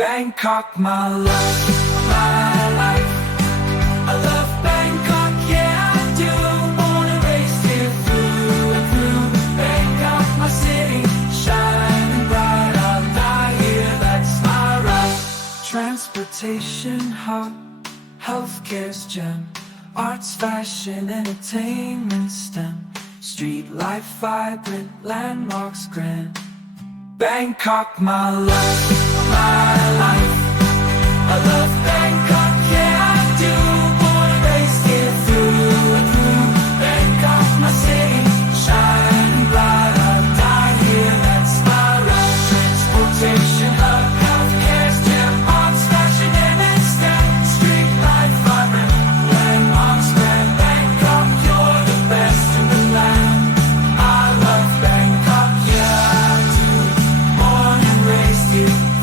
Bangkok, my love, my life. I love Bangkok, yeah I do. Wanna race here through and through. Bangkok, my city, shining bright. I'll die here, that's my right. Transportation hub, healthcare's gem. Arts, fashion, entertainment STEM. Street life vibrant, landmarks grand. Bangkok, my love.